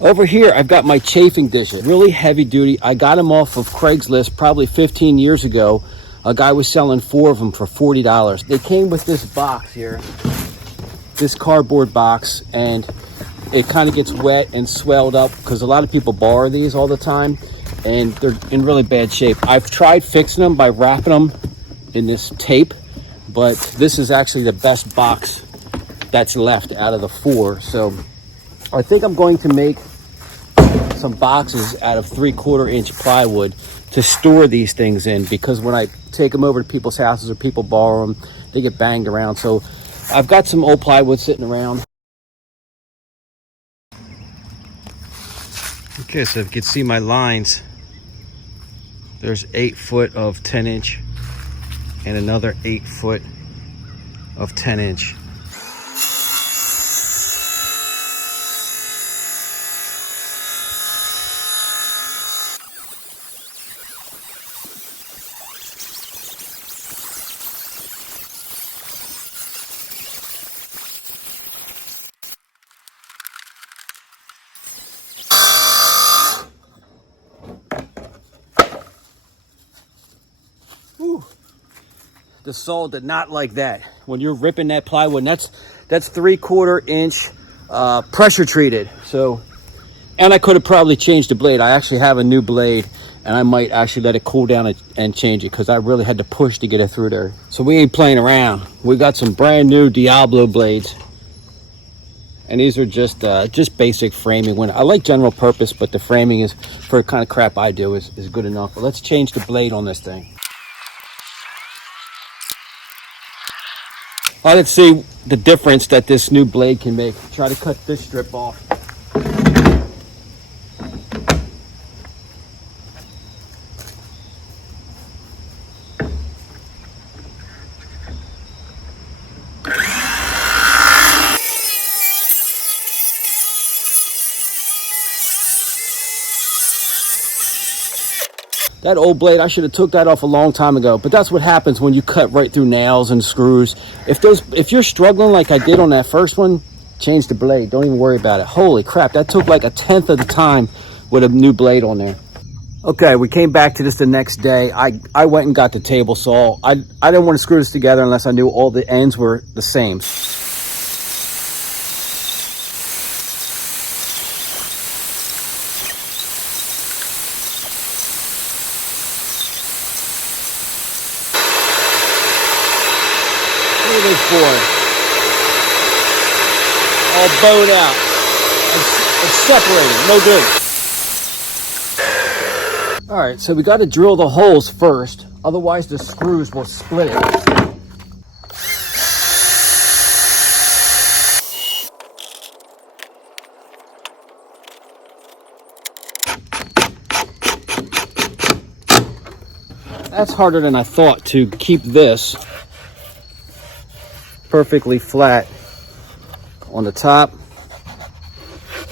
Over here, I've got my chafing dishes, really heavy duty. I got them off of Craigslist probably 15 years ago. A guy was selling 4 of them for $40. They came with this box here, this cardboard box, and it kind of gets wet and swelled up because a lot of people borrow these all the time, and they're in really bad shape. I've tried fixing them by wrapping them in this tape, but this is actually the best box that's left out of the 4. So I think I'm going to make some boxes out of 3/4 inch plywood to store these things in, because when I take them over to people's houses or people borrow them, they get banged around. So I've got some old plywood sitting around. Okay, so if you can see my lines, there's 8 foot of 10 inch and another 8 foot of 10 inch. Whew. The saw did not like that. When you're ripping that plywood, and that's 3/4 inch pressure treated. So, and I could have probably changed the blade. I actually have a new blade, and I might actually let it cool down and change it, because I really had to push to get it through there. So we ain't playing around. We got some brand new Diablo blades, and these are just basic framing. When I like general purpose, but the framing is for the kind of crap I do is good enough. But let's change the blade on this thing. Let's see the difference that this new blade can make. Try to cut this strip off. That old blade, I should have took that off a long time ago, but that's what happens when you cut right through nails and screws. If you're struggling like I did on that first one, change the blade. Don't even worry about it. Holy crap, that took like 1/10 of the time with a new blade on there. Okay, we came back to this the next day. I went and got the table saw. I didn't want to screw this together unless I knew all the ends were the same. Look at this boy, all bowed out. It's separated, no good. All right, so we got to drill the holes first, otherwise the screws will split it. That's harder than I thought, to keep this perfectly flat on the top,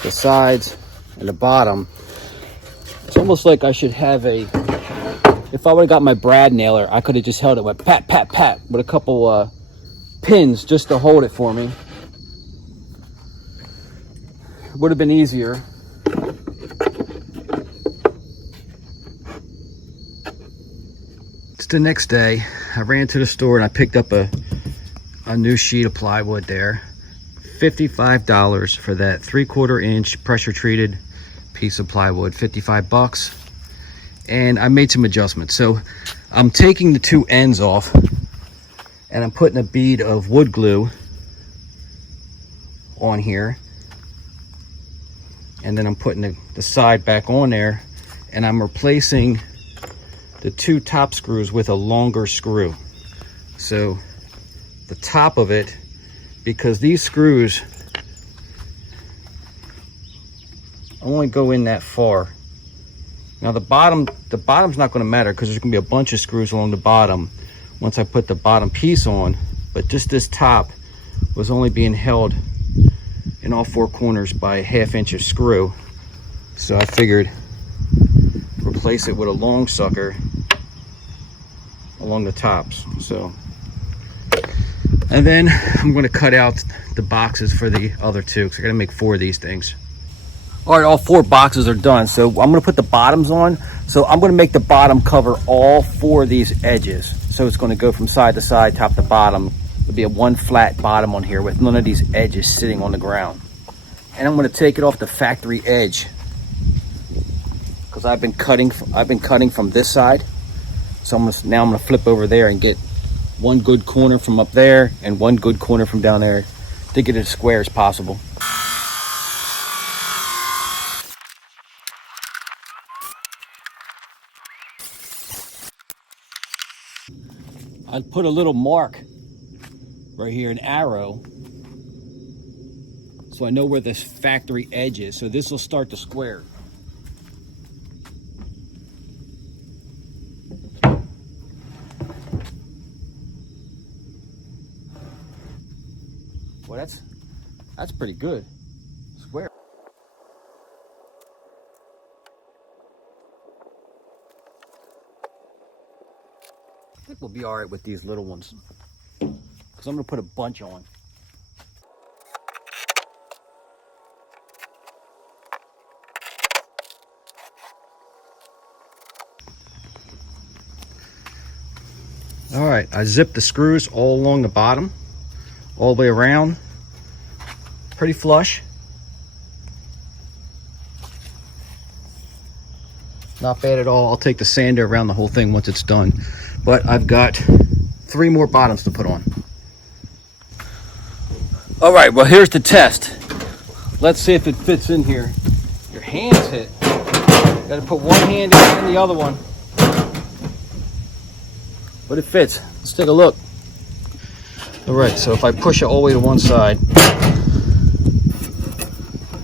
the sides, and the bottom. It's almost like I should have if I would have got my brad nailer, I could have just held it with pat, pat, pat with a couple pins just to hold it for me. It would have been easier. It's the next day. I ran to the store and I picked up a new sheet of plywood there. $55 for that 3/4 inch pressure treated piece of plywood. $55. And I made some adjustments. So I'm taking the 2 ends off and I'm putting a bead of wood glue on here, and then I'm putting the side back on there, and I'm replacing the 2 top screws with a longer screw. So the top of it, because these screws only go in that far. Now the bottom's not going to matter, because there's going to be a bunch of screws along the bottom once I put the bottom piece on, but just this top was only being held in all 4 corners by a 1/2 inch of screw. So I figured replace it with a long sucker along the tops. So, and then I'm going to cut out the boxes for the other 2, because I got to make 4 of these things. All right, all 4 boxes are done. So I'm gonna put the bottoms on. So I'm gonna make the bottom cover all 4 of these edges. So it's gonna go from side to side, top to bottom. It'll be a one flat bottom on here with none of these edges sitting on the ground. And I'm gonna take it off the factory edge because I've been cutting from this side. So now I'm gonna flip over there and get one good corner from up there and one good corner from down there to get it as square as possible. I'd put a little mark right here, an arrow, so I know where this factory edge is. So this will start to square. Well, that's pretty good. Square. I think we'll be all right with these little ones because I'm gonna put a bunch on. All right, I zipped the screws all along the bottom, all the way around, pretty flush. Not bad at all. I'll take the sander around the whole thing once it's done. But I've got 3 more bottoms to put on. All right, well, here's the test. Let's see if it fits in here. Your hands hit. You gotta put one hand in the other one. But it fits. Let's take a look. All right, so if I push it all the way to one side,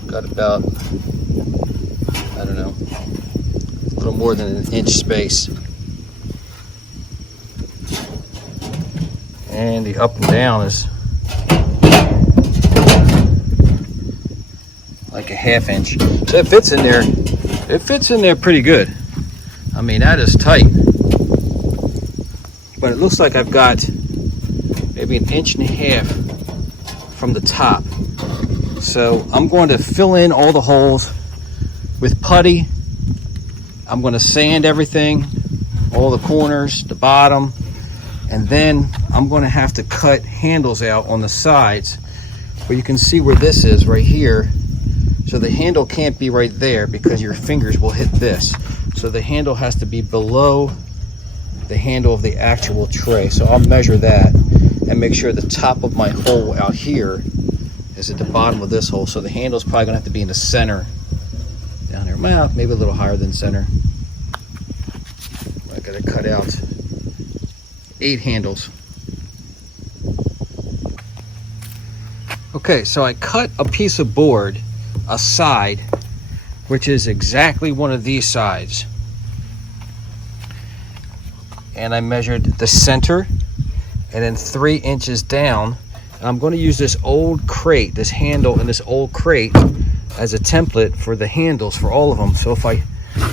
got about, I don't know, a little more than an inch space. And the up and down is like a ½ inch. So it fits in there. It fits in there pretty good. I mean, that is tight. But it looks like I've got maybe an inch and a half from the top. So I'm going to fill in all the holes with putty. I'm going to sand everything, all the corners, the bottom, and then I'm going to have to cut handles out on the sides. But you can see where this is right here. So the handle can't be right there because your fingers will hit this. So the handle has to be below the handle of the actual tray. So I'll measure that and make sure the top of my hole out here is at the bottom of this hole. So the handle's probably gonna have to be in the center down there. Well, maybe a little higher than center. I gotta cut out 8 handles. Okay, so I cut a piece of board, a side, which is exactly one of these sides. And I measured the center and then 3 inches down. And I'm going to use this old crate, this handle and this old crate as a template for the handles for all of them. So if I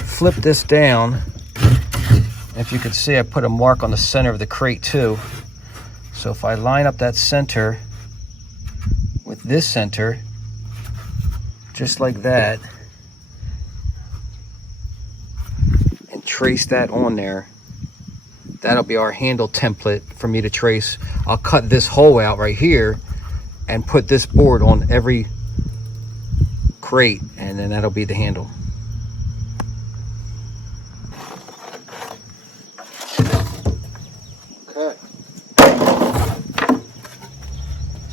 flip this down, if you can see, I put a mark on the center of the crate too. So if I line up that center with this center, just like that, and trace that on there, that'll be our handle template for me to trace. I'll cut this hole out right here and put this board on every crate, and then that'll be the handle. Okay.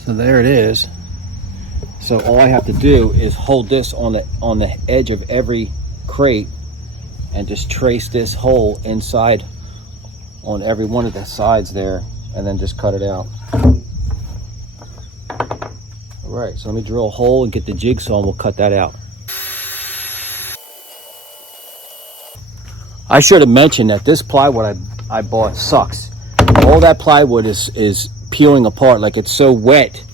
So there it is. So all I have to do is hold this on the edge of every crate and just trace this hole inside on every one of the sides there, and then just cut it out. All right, so let me drill a hole and get the jigsaw and we'll cut that out. I should have mentioned that this plywood I bought sucks. All that plywood is peeling apart, like it's so wet.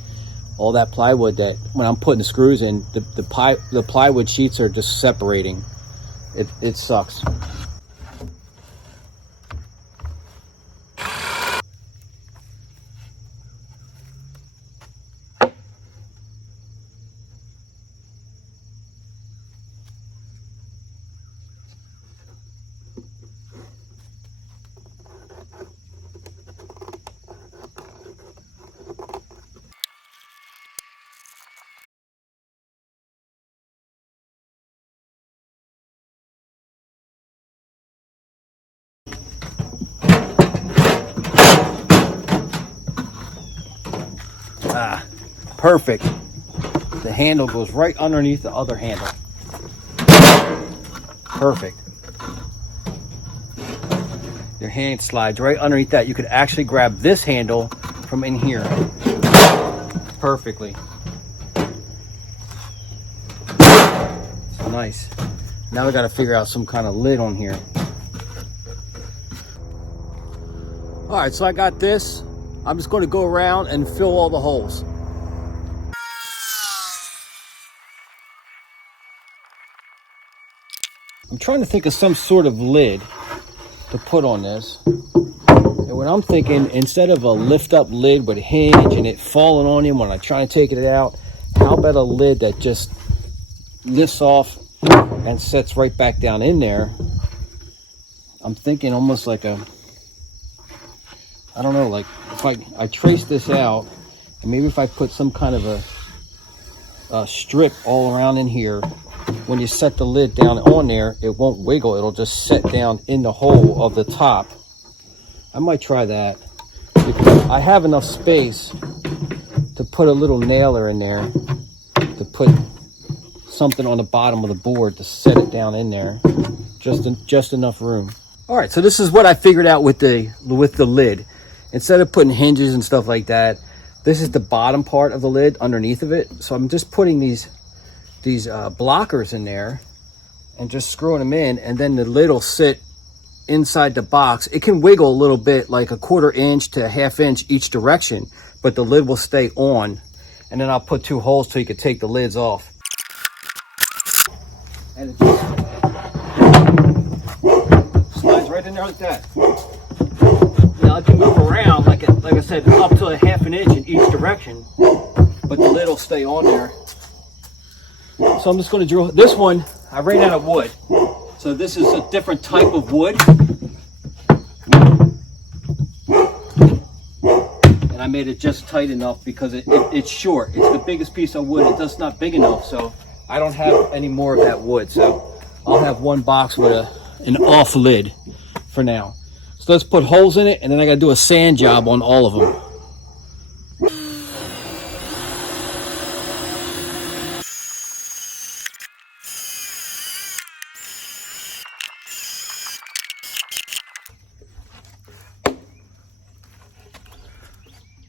All that plywood that when I'm putting the screws in, the plywood sheets are just separating. It sucks. Perfect. The handle goes right underneath the other handle. Perfect. Your hand slides right underneath that. You could actually grab this handle from in here perfectly. So nice. Now we got to figure out some kind of lid on here. All right, so I got this. I'm just going to go around and fill all the holes. I'm trying to think of some sort of lid to put on this. And what I'm thinking, instead of a lift up lid with a hinge and it falling on you when I try to take it out, how about a lid that just lifts off and sets right back down in there? I'm thinking almost like a, I don't know, like if I trace this out, and maybe if I put some kind of a strip all around in here, when you set the lid down on there, it won't wiggle. It'll just set down in the hole of the top. I might try that because I have enough space to put a little nailer in there to put something on the bottom of the board to set it down in there. Just enough room. All right, so this is what I figured out with the lid. Instead of putting hinges and stuff like that, this is the bottom part of the lid underneath of it. So I'm just putting these blockers in there and just screwing them in, and then the lid will sit inside the box. It can wiggle a little bit, like a 1/4 inch to a 1/2 inch each direction, but the lid will stay on. And then I'll put 2 holes so you can take the lids off. And it just slides right in there like that. Now I can move around, like I said, up to a 1/2 inch in each direction, but the lid will stay on there. So I'm just going to drill this one. I ran out of wood, so this is a different type of wood, and I made it just tight enough because it's short. It's the biggest piece of wood. It's just not big enough, so I don't have any more of that wood. So I'll have one box with an off lid for now. So let's put holes in it, and then I got to do a sand job on all of them.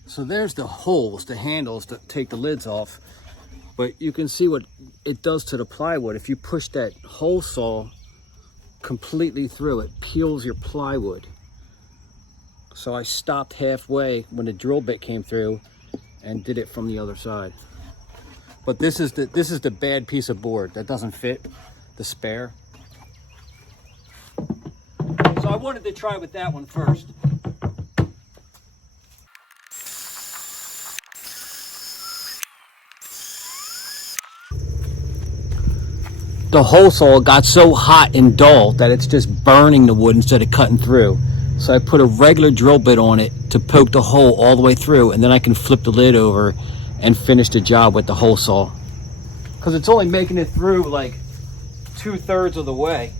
So there's the holes, the handles to take the lids off. But you can see what it does to the plywood. If you push that hole saw completely through, it peels your plywood. So I stopped halfway when the drill bit came through and did it from the other side. But this is the bad piece of board that doesn't fit, the spare. So I wanted to try with that one first. The hole saw got so hot and dull that it's just burning the wood instead of cutting through. So I put a regular drill bit on it to poke the hole all the way through, and then I can flip the lid over and finish the job with the hole saw. Because it's only making it through like 2/3 of the way.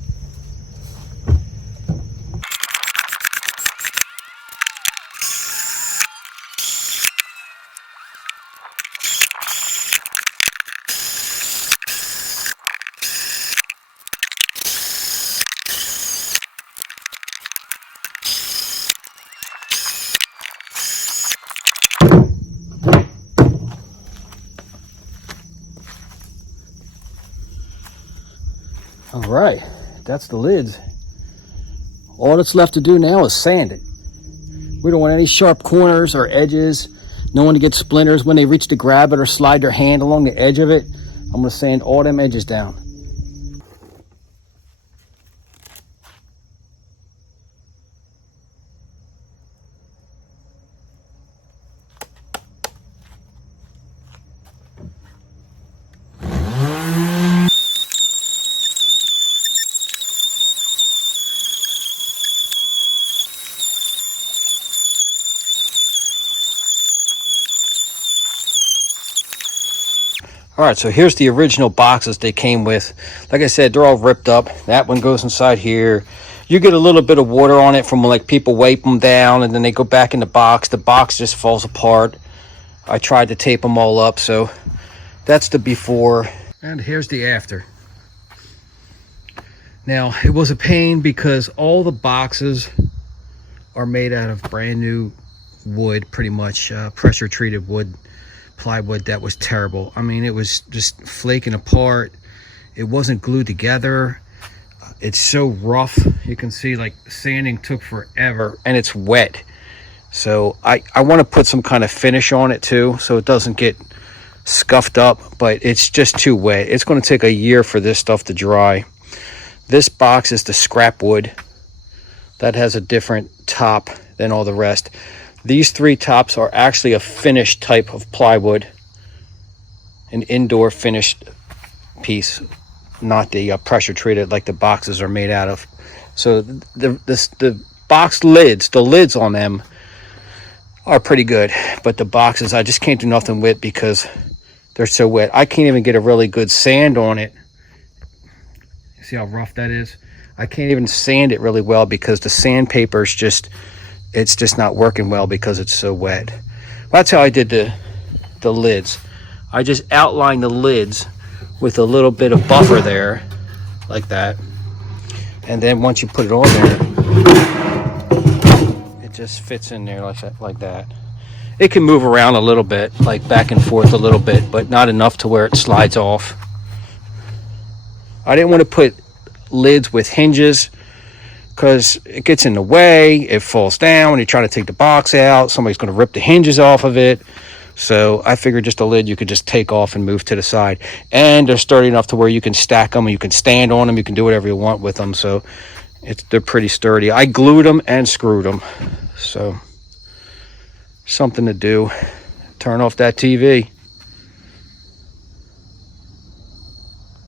All right, that's the lids. All that's left to do now is sand it. We don't want any sharp corners or edges. No one to get splinters when they reach to grab it or slide their hand along the edge of it. I'm gonna sand all them edges down. All right, so here's the original boxes they came with. Like I said, they're all ripped up. That one goes inside here. You get a little bit of water on it from like people wipe them down and then they go back in the box. The box just falls apart. I tried to tape them all up. So that's the before, and here's the after. Now, it was a pain because all the boxes are made out of brand new wood, pretty much pressure treated wood, plywood that was terrible. I mean, it was just flaking apart. It wasn't glued together. It's so rough. You can see like sanding took forever, and it's wet. So I want to put some kind of finish on it too, so it doesn't get scuffed up, but it's just too wet. It's going to take a year for this stuff to dry. This box is the scrap wood. That has a different top than all the rest. These three tops are actually a finished type of plywood, an indoor finished piece, not the pressure treated like the boxes are made out of. So the box lids, the lids on them are pretty good, but the boxes I just can't do nothing with because they're so wet. I can't even get a really good sand on it. See how rough that is? I can't even sand it really well because the sandpaper is just, it's just not working well because it's so wet. Well, that's how I did the lids. I just outlined the lids with a little bit of buffer there, like that. And then once you put it on there, it just fits in there like that. It can move around a little bit, like back and forth a little bit, but not enough to where it slides off. I didn't want to put lids with hinges because it gets in the way. It falls down when you're trying to take the box out. Somebody's going to rip the hinges off of it. So I figured just a lid you could just take off and move to the side. And they're sturdy enough to where you can stack them, and you can stand on them, you can do whatever you want with them. So they're pretty sturdy. I glued them and screwed them. So something to do. Turn off that TV.